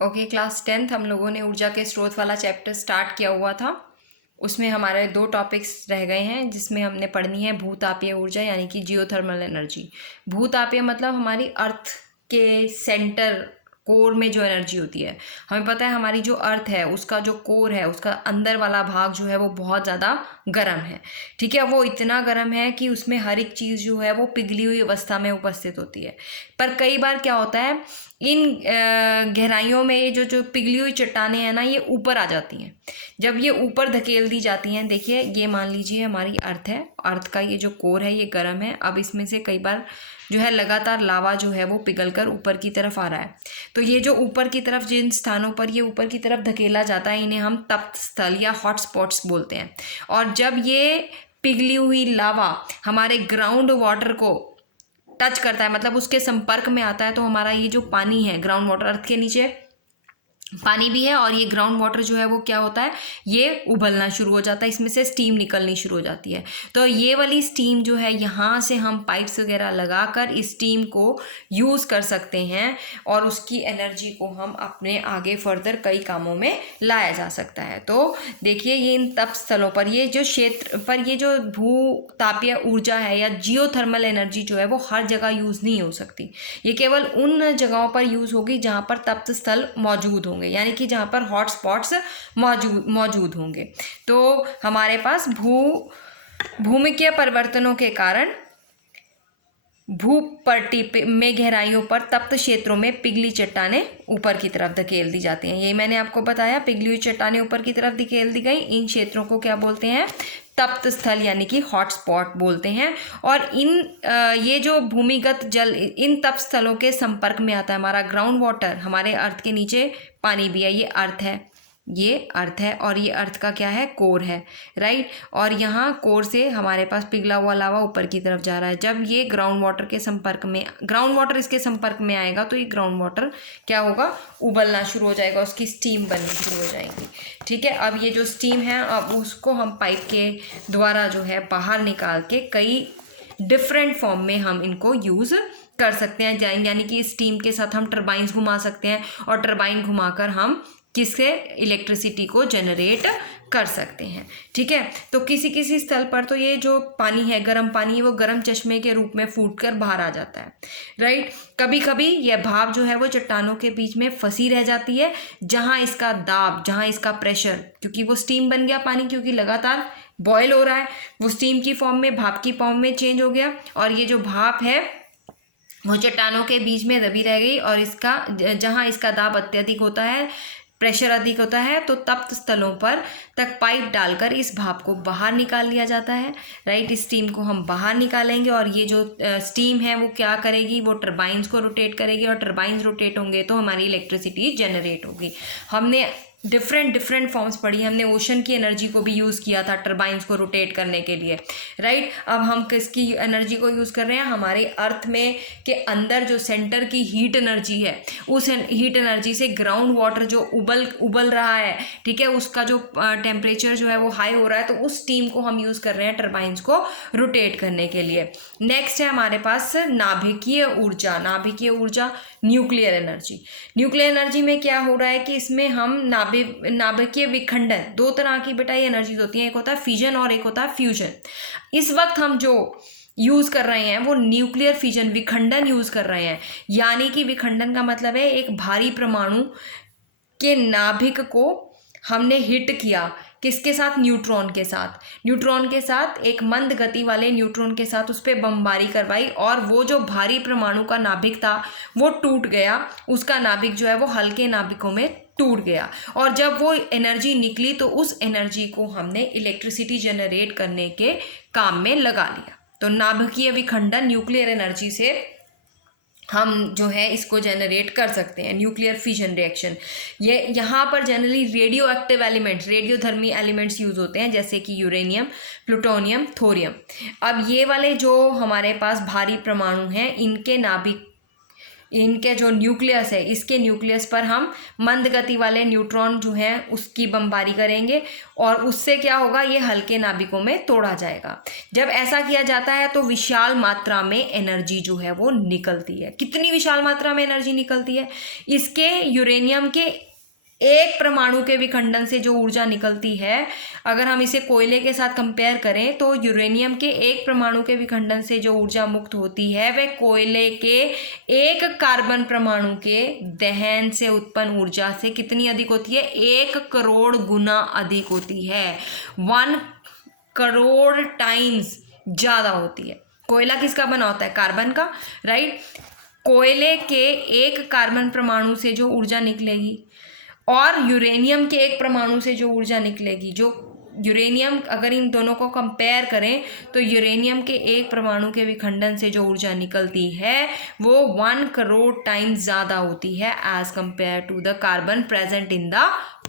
Okay, class 10th हम लोगों ने ऊर्जा के स्रोत वाला चैप्टर स्टार्ट किया हुआ था। उसमें हमारे 2 टॉपिक्स रह गए हैं जिसमें हमने पढ़नी है भूतापीय ऊर्जा यानी कि जियोथर्मल एनर्जी। भूतापीय मतलब हमारी अर्थ के सेंटर कोर में जो एनर्जी होती है। हमें पता है हमारी जो अर्थ है उसका जो कोर है, उसका अंदर वाला भाग जो है वो बहुत ज़्यादा गर्म है। ठीक है, वो इतना गर्म है कि उसमें हर एक चीज़ जो है वो पिघली हुई अवस्था में उपस्थित होती है। पर कई बार क्या होता है, इन गहराइयों में ये जो पिघली हुई चट्टानें हैं ना, ये ऊपर आ जाती हैं। जब ये ऊपर धकेल दी जाती हैं, देखिए ये मान लीजिए हमारी अर्थ है, अर्थ का ये जो कोर है ये गर्म है। अब इसमें से कई बार जो है लगातार लावा जो है वो पिघल कर ऊपर की तरफ आ रहा है। तो ये जो ऊपर की तरफ जिन स्थानों पर ये ऊपर की तरफ धकेला जाता है, इन्हें हम तप्त स्थल या हॉट स्पॉट्स बोलते हैं। और जब ये पिघली हुई लावा हमारे ग्राउंड वाटर को टच करता है, मतलब उसके संपर्क में आता है, तो हमारा ये जो पानी है, ग्राउंड वाटर, अर्थ के नीचे पानी भी है और ये ग्राउंड वाटर जो है वो क्या होता है, ये उबलना शुरू हो जाता है, इसमें से स्टीम निकलनी शुरू हो जाती है। तो ये वाली स्टीम जो है, यहाँ से हम पाइप्स वगैरह लगाकर इस स्टीम को यूज़ कर सकते हैं और उसकी एनर्जी को हम अपने आगे फर्दर कई कामों में लाया जा सकता है। तो देखिए ये इन तप स्थलों पर, ये जो क्षेत्र पर ये जो भूतापीय ऊर्जा है या जियोथर्मल एनर्जी जो है वो हर जगह यूज़ नहीं हो सकती। ये केवल उन जगहों पर यूज़ होगी जहाँ पर तप्त स्थल मौजूद होंगे, यानी कि जहाँ पर हॉट स्पॉट्स मौजूद होंगे। तो हमारे पास भूमिकीय परिवर्तनों के कारण भूपट्टी में गहराइयों पर तप्त क्षेत्रों में पिघली चट्टानें ऊपर की तरफ धकेल दी जाती हैं। यही मैंने आपको बताया, पिघली हुई चट्टानें ऊपर की तरफ धकेल दी गई। इन क्षेत्रों को क्या बोलते हैं, तप्त स्थल यानी कि हॉट स्पॉट बोलते हैं। और ये जो भूमिगत जल इन तप्त स्थलों के संपर्क में आता है। हमारा ग्राउंड वाटर, हमारे अर्थ के नीचे पानी भी है, ये अर्थ है, ये अर्थ है और ये अर्थ का क्या है, कोर है, राइट। और यहाँ कोर से हमारे पास पिघला हुआ लावा ऊपर की तरफ जा रहा है। जब ये ग्राउंड वाटर के संपर्क में, ग्राउंड वाटर इसके संपर्क में आएगा तो ये ग्राउंड वाटर क्या होगा, उबलना शुरू हो जाएगा, उसकी स्टीम बननी शुरू हो जाएगी। ठीक है, अब ये जो स्टीम है, अब उसको हम पाइप के द्वारा जो है बाहर निकाल के कई डिफरेंट फॉर्म में हम इनको यूज़ कर सकते हैं। यानी कि स्टीम के साथ हम टरबाइंस घुमा सकते हैं और टरबाइन घुमाकर हम किससे, इलेक्ट्रिसिटी को जनरेट कर सकते हैं। ठीक है, तो किसी किसी स्थल पर तो ये जो पानी है, गर्म पानी है, वो गर्म चश्मे के रूप में फूटकर बाहर आ जाता है, राइट। कभी कभी यह भाप जो है वो चट्टानों के बीच में फंसी रह जाती है, जहाँ इसका दाब, जहाँ इसका प्रेशर, क्योंकि वो स्टीम बन गया पानी, क्योंकि लगातार बॉयल हो रहा है, वो स्टीम की फॉर्म में, भाप की फॉर्म में चेंज हो गया और ये जो भाप है वो चट्टानों के बीच में दबी रह गई। और इसका जहाँ इसका दाब अत्यधिक होता है, प्रेशर अधिक होता है, तो तप्त स्थलों पर तक पाइप डालकर इस भाप को बाहर निकाल लिया जाता है, राइट। इस स्टीम को हम बाहर निकालेंगे और ये जो स्टीम है वो क्या करेगी, वो टरबाइंस को रोटेट करेगी और टरबाइंस रोटेट होंगे तो हमारी इलेक्ट्रिसिटी जनरेट होगी। हमने डिफरेंट फॉर्म्स पढ़ी, हमने ओशन की एनर्जी को भी यूज़ किया था टरबाइंस को रोटेट करने के लिए, राइट। अब हम किसकी एनर्जी को यूज़ कर रहे हैं, हमारे अर्थ में के अंदर जो सेंटर की हीट एनर्जी है, उस हीट एनर्जी से ग्राउंड वाटर जो उबल रहा है, ठीक है, उसका जो टेम्परेचर जो है वो हाई हो रहा है, तो उस स्टीम को हम यूज़ कर रहे हैं टरबाइंस को रोटेट करने के लिए। नेक्स्ट है हमारे पास नाभिकीय ऊर्जा। नाभिकीय ऊर्जा, न्यूक्लियर एनर्जी। न्यूक्लियर एनर्जी में क्या हो रहा है कि इसमें हम नाभिकीय विखंडन, 2 तरह की बेटा ये एनर्जीज होती हैं, एक होता है फिजन और एक होता है फ्यूजन। इस वक्त हम जो यूज़ कर रहे हैं वो न्यूक्लियर फिजन, विखंडन यूज़ कर रहे हैं। यानी कि विखंडन का मतलब है एक भारी परमाणु के नाभिक को हमने हिट किया, किसके साथ, न्यूट्रॉन के साथ। न्यूट्रॉन के साथ, एक मंद गति वाले न्यूट्रॉन के साथ उस पर बमबारी करवाई और वो जो भारी परमाणु का नाभिक था वो टूट गया, उसका नाभिक जो है वो हल्के नाभिकों में टूट गया। और जब वो एनर्जी निकली तो उस एनर्जी को हमने इलेक्ट्रिसिटी जनरेट करने के काम में लगा लिया। तो नाभिकीय विखंडन, न्यूक्लियर एनर्जी से हम जो है इसको जनरेट कर सकते हैं, न्यूक्लियर फिजन रिएक्शन। ये यहाँ पर जनरली रेडियो एक्टिव एलिमेंट्स, रेडियोधर्मी एलिमेंट्स यूज़ होते हैं, जैसे कि यूरेनियम, प्लूटोनियम, थोरियम। अब ये वाले जो हमारे पास भारी परमाणु हैं, इनके नाभिक इनके जो न्यूक्लियस है, इसके न्यूक्लियस पर हम मंद गति वाले न्यूट्रॉन जो हैं उसकी बमबारी करेंगे और उससे क्या होगा, ये हल्के नाभिकों में तोड़ा जाएगा। जब ऐसा किया जाता है तो विशाल मात्रा में एनर्जी जो है वो निकलती है। कितनी विशाल मात्रा में एनर्जी निकलती है? इसके यूरेनियम के एक परमाणु के विखंडन से जो ऊर्जा निकलती है, अगर हम इसे कोयले के साथ कंपेयर करें तो यूरेनियम के एक परमाणु के विखंडन से जो ऊर्जा मुक्त होती है वह कोयले के एक कार्बन परमाणु के दहन से उत्पन्न ऊर्जा से कितनी अधिक होती है? 1 करोड़ गुना अधिक होती है। 1 करोड़ टाइम्स ज़्यादा होती है। कोयला किसका बना होता है? कार्बन का, राइट। कोयले के एक कार्बन परमाणु से जो ऊर्जा निकलेगी और यूरेनियम के एक परमाणु से जो ऊर्जा निकलेगी, जो यूरेनियम, अगर इन दोनों को कंपेयर करें तो यूरेनियम के एक परमाणु के विखंडन से जो ऊर्जा निकलती है वो 1 करोड़ टाइम्स ज़्यादा होती है as compare to the carbon present in the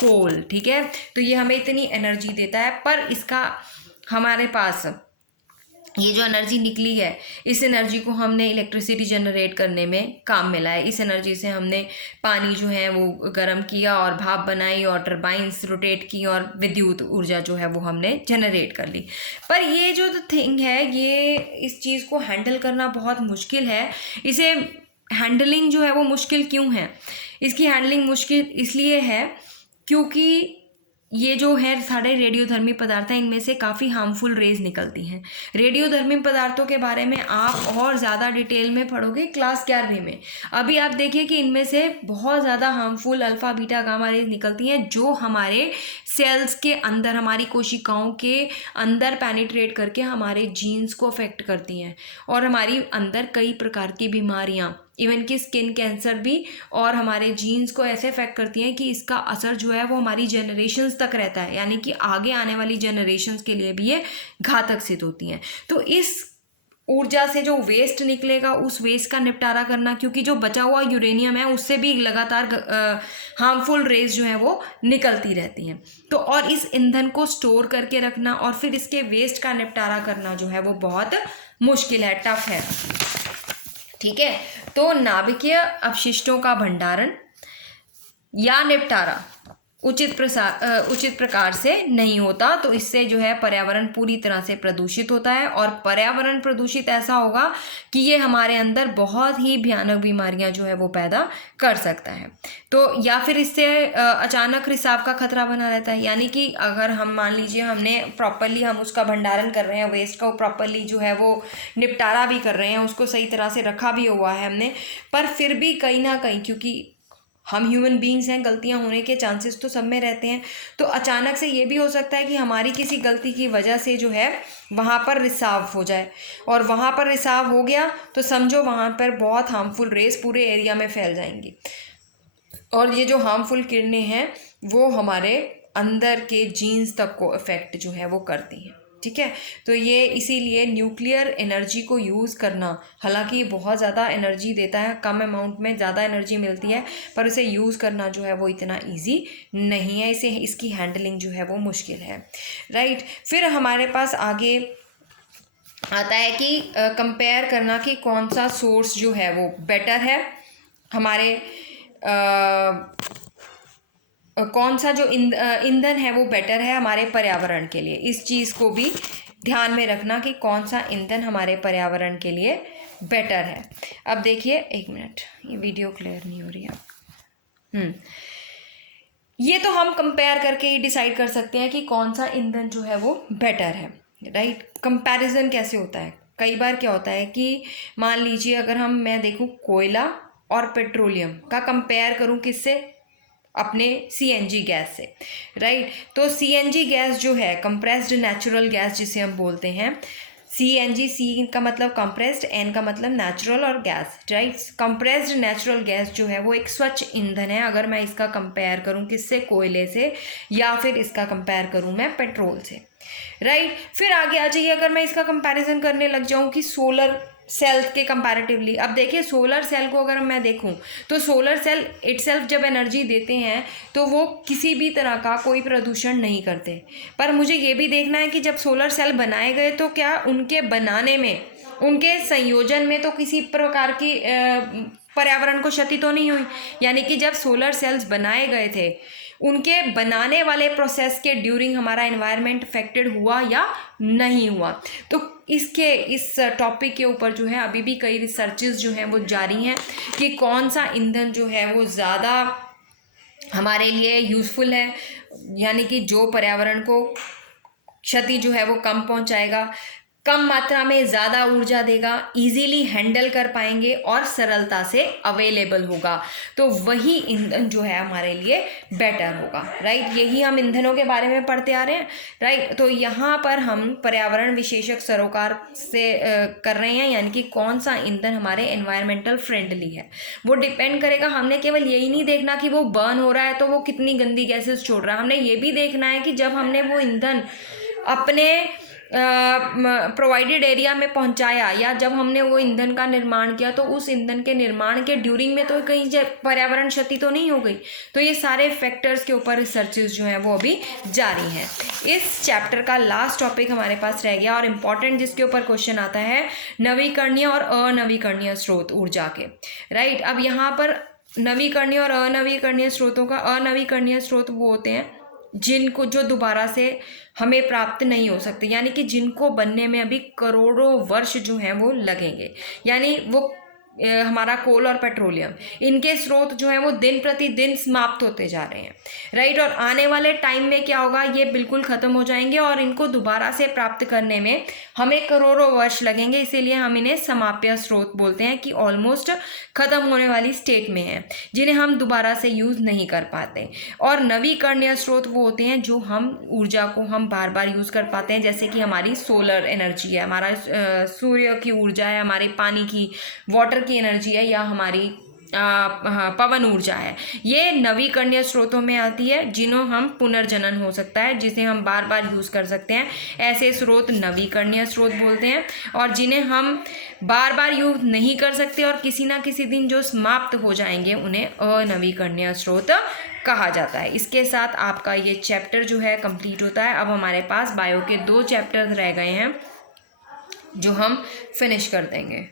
coal. ठीक है, तो ये हमें इतनी एनर्जी देता है, पर इसका हमारे पास ये जो एनर्जी निकली है, इस एनर्जी को हमने इलेक्ट्रिसिटी जनरेट करने में काम में लाया। इस एनर्जी से हमने पानी जो है वो गर्म किया और भाप बनाई और टरबाइंस रोटेट की और विद्युत ऊर्जा जो है वो हमने जनरेट कर ली। पर ये जो थिंग है, ये इस चीज़ को हैंडल करना बहुत मुश्किल है। इसे हैंडलिंग जो है वो मुश्किल क्यों है? इसकी हैंडलिंग मुश्किल इसलिए है क्योंकि ये जो है सारे रेडियोधर्मी पदार्थ हैं, इनमें से काफ़ी हार्मफुल रेज निकलती हैं। रेडियोधर्मी पदार्थों के बारे में आप और ज़्यादा डिटेल में पढ़ोगे क्लास 11वीं में। अभी आप देखिए कि इनमें से बहुत ज़्यादा harmful alpha beta gamma rays निकलती हैं जो हमारे सेल्स के अंदर, हमारी कोशिकाओं के अंदर पेनिट्रेट करके हमारे जीन्स को अफेक्ट करती हैं और हमारी अंदर कई प्रकार की बीमारियाँ, इवन कि स्किन कैंसर भी, और हमारे जीन्स को ऐसे अफेक्ट करती हैं कि इसका असर जो है वो हमारी जनरेशन्स तक रहता है, यानी कि आगे आने वाली जनरेशन्स के लिए भी ये घातक सिद्ध होती हैं। तो इस ऊर्जा से जो वेस्ट निकलेगा, उस वेस्ट का निपटारा करना, क्योंकि जो बचा हुआ यूरेनियम है उससे भी लगातार हार्मफुल रेज जो है वो निकलती रहती हैं। तो और इस ईंधन को स्टोर करके रखना और फिर इसके वेस्ट का निपटारा करना जो है वो बहुत मुश्किल है, टफ है। ठीक है, तो नाभिकीय अपशिष्टों का भंडारण या निपटारा उचित प्रकार से नहीं होता, तो इससे जो है पर्यावरण पूरी तरह से प्रदूषित होता है और पर्यावरण प्रदूषित ऐसा होगा कि ये हमारे अंदर बहुत ही भयानक बीमारियां जो है वो पैदा कर सकता है। तो या फिर इससे अचानक रिसाव का खतरा बना रहता है, यानी कि अगर हम मान लीजिए हमने प्रॉपरली हम उसका भंडारण कर रहे हैं, वेस्ट का प्रॉपरली जो है वो निपटारा भी कर रहे हैं, उसको सही तरह से रखा भी हुआ है हमने, पर फिर भी कहीं ना कहीं, क्योंकि हम ह्यूमन बीइंग्स हैं, गलतियां होने के चांसेस तो सब में रहते हैं, तो अचानक से ये भी हो सकता है कि हमारी किसी गलती की वजह से जो है वहाँ पर रिसाव हो जाए, और वहाँ पर रिसाव हो गया तो समझो वहाँ पर बहुत हार्मफुल रेस पूरे एरिया में फैल जाएंगी, और ये जो हार्मफुल किरणें हैं वो हमारे अंदर के जीन्स तक को इफ़ेक्ट जो है वो करती हैं। ठीक है, तो ये इसीलिए न्यूक्लियर एनर्जी को यूज़ करना, हालांकि ये बहुत ज़्यादा एनर्जी देता है, कम अमाउंट में ज़्यादा एनर्जी मिलती है, पर उसे यूज़ करना जो है वो इतना इजी नहीं है, इसे इसकी हैंडलिंग जो है वो मुश्किल है, राइट। फिर हमारे पास आगे आता है कि कंपेयर करना कि कौन सा सोर्स जो है वो बेटर है, हमारे कौन सा जो ईंधन है वो बेटर है हमारे पर्यावरण के लिए। इस चीज़ को भी ध्यान में रखना कि कौन सा ईंधन हमारे पर्यावरण के लिए बेटर है। अब देखिए, एक मिनट, ये वीडियो क्लियर नहीं हो रही है। ये तो हम कंपेयर करके ही डिसाइड कर सकते हैं कि कौन सा ईंधन जो है वो बेटर है, राइट। कंपैरिजन कैसे होता है? कई बार क्या होता है कि मान लीजिए अगर मैं देखूँ कोयला और पेट्रोलियम का कंपेयर करूँ किससे? अपने सीएनजी गैस से, राइट। तो सीएनजी गैस जो है, कंप्रेस्ड नेचुरल गैस जिसे हम बोलते हैं, सीएनजी, सी का मतलब कंप्रेस्ड, एन का मतलब नेचुरल और gas, right. Compressed natural gas जो है वो एक स्वच्छ ईंधन है, अगर मैं इसका कंपेयर करूं किससे? कोयले से, या फिर इसका कंपेयर करूं मैं पेट्रोल से, राइट। फिर आगे आ जाइए, अगर मैं इसका कंपैरिजन करने लग जाऊं कि सोलर सेल के कंपैरेटिवली, अब देखिए सोलर सेल को अगर मैं देखूं तो सोलर सेल इटसेल्फ जब एनर्जी देते हैं तो वो किसी भी तरह का कोई प्रदूषण नहीं करते, पर मुझे ये भी देखना है कि जब सोलर सेल बनाए गए तो क्या उनके बनाने में, उनके संयोजन में तो किसी प्रकार की पर्यावरण को क्षति तो नहीं हुई। यानी कि जब सोलर सेल्स बनाए गए थे, उनके बनाने वाले प्रोसेस के ड्यूरिंग हमारा एनवायरनमेंट अफेक्टेड हुआ या नहीं हुआ। तो इस टॉपिक के ऊपर जो है अभी भी कई रिसर्चेस जो हैं वो जारी हैं कि कौन सा ईंधन जो है वो ज़्यादा हमारे लिए यूज़फुल है, यानी कि जो पर्यावरण को क्षति जो है वो कम पहुंचाएगा, कम मात्रा में ज़्यादा ऊर्जा देगा, इजीली हैंडल कर पाएंगे और सरलता से अवेलेबल होगा, तो वही ईंधन जो है हमारे लिए बेटर होगा, राइट। यही हम ईंधनों के बारे में पढ़ते आ रहे हैं, राइट। तो यहाँ पर हम पर्यावरण विशेषज्ञ सरोकार से कर रहे हैं, यानी कि कौन सा ईंधन हमारे एनवायरमेंटल फ्रेंडली है। वो डिपेंड करेगा, हमने केवल यही नहीं देखना कि वो बर्न हो रहा है तो वो कितनी गंदी गैसेस छोड़ रहा है, हमने ये भी देखना है कि जब हमने वो ईंधन अपने प्रोवाइडेड एरिया में पहुंचाया या जब हमने वो ईंधन का निर्माण किया तो उस ईंधन के निर्माण के ड्यूरिंग में तो कहीं पर्यावरण क्षति तो नहीं हो गई। तो ये सारे फैक्टर्स के ऊपर रिसर्चेस जो हैं वो अभी जारी हैं। इस चैप्टर का लास्ट टॉपिक हमारे पास रह गया और इम्पॉर्टेंट जिसके ऊपर क्वेश्चन आता है नवीकरणीय और अनवीकरणीय स्रोत ऊर्जा के, राइट। अब यहाँ पर नवीकरणीय और अनवीकरणीय स्रोतों का, अनवीकरणीय स्रोत वो होते हैं जिनको जो दोबारा से हमें प्राप्त नहीं हो सकते, यानी कि जिनको बनने में अभी करोड़ों वर्ष जो हैं वो लगेंगे। यानी वो हमारा कोल और पेट्रोलियम, इनके स्रोत जो हैं वो दिन प्रतिदिन समाप्त होते जा रहे हैं, राइट। और आने वाले टाइम में क्या होगा, ये बिल्कुल ख़त्म हो जाएंगे और इनको दोबारा से प्राप्त करने में हमें करोड़ों वर्ष लगेंगे। इसीलिए हम इन्हें समाप्य स्रोत बोलते हैं कि ऑलमोस्ट ख़त्म होने वाली स्टेट में हैं, जिन्हें हम दोबारा से यूज़ नहीं कर पाते। और नवीकरणीय स्रोत वो होते हैं जो हम ऊर्जा को हम बार बार यूज़ कर पाते हैं, जैसे कि हमारी सोलर एनर्जी है, हमारा सूर्य की ऊर्जा है, हमारे पानी की वाटर की एनर्जी है, या हमारी पवन ऊर्जा है। ये नवीकरणीय स्रोतों में आती है, जिन्हों हम पुनर्जनन हो सकता है, जिसे हम बार बार यूज़ कर सकते हैं। ऐसे स्रोत नवीकरणीय स्रोत बोलते हैं। और जिन्हें हम बार बार यूज़ नहीं कर सकते और किसी ना किसी दिन जो समाप्त हो जाएंगे, उन्हें अनवीकरणीय स्रोत कहा जाता है। इसके साथ आपका ये चैप्टर जो है कंप्लीट होता है। अब हमारे पास बायो के 2 चैप्टर्स रह गए हैं जो हम फिनिश कर देंगे।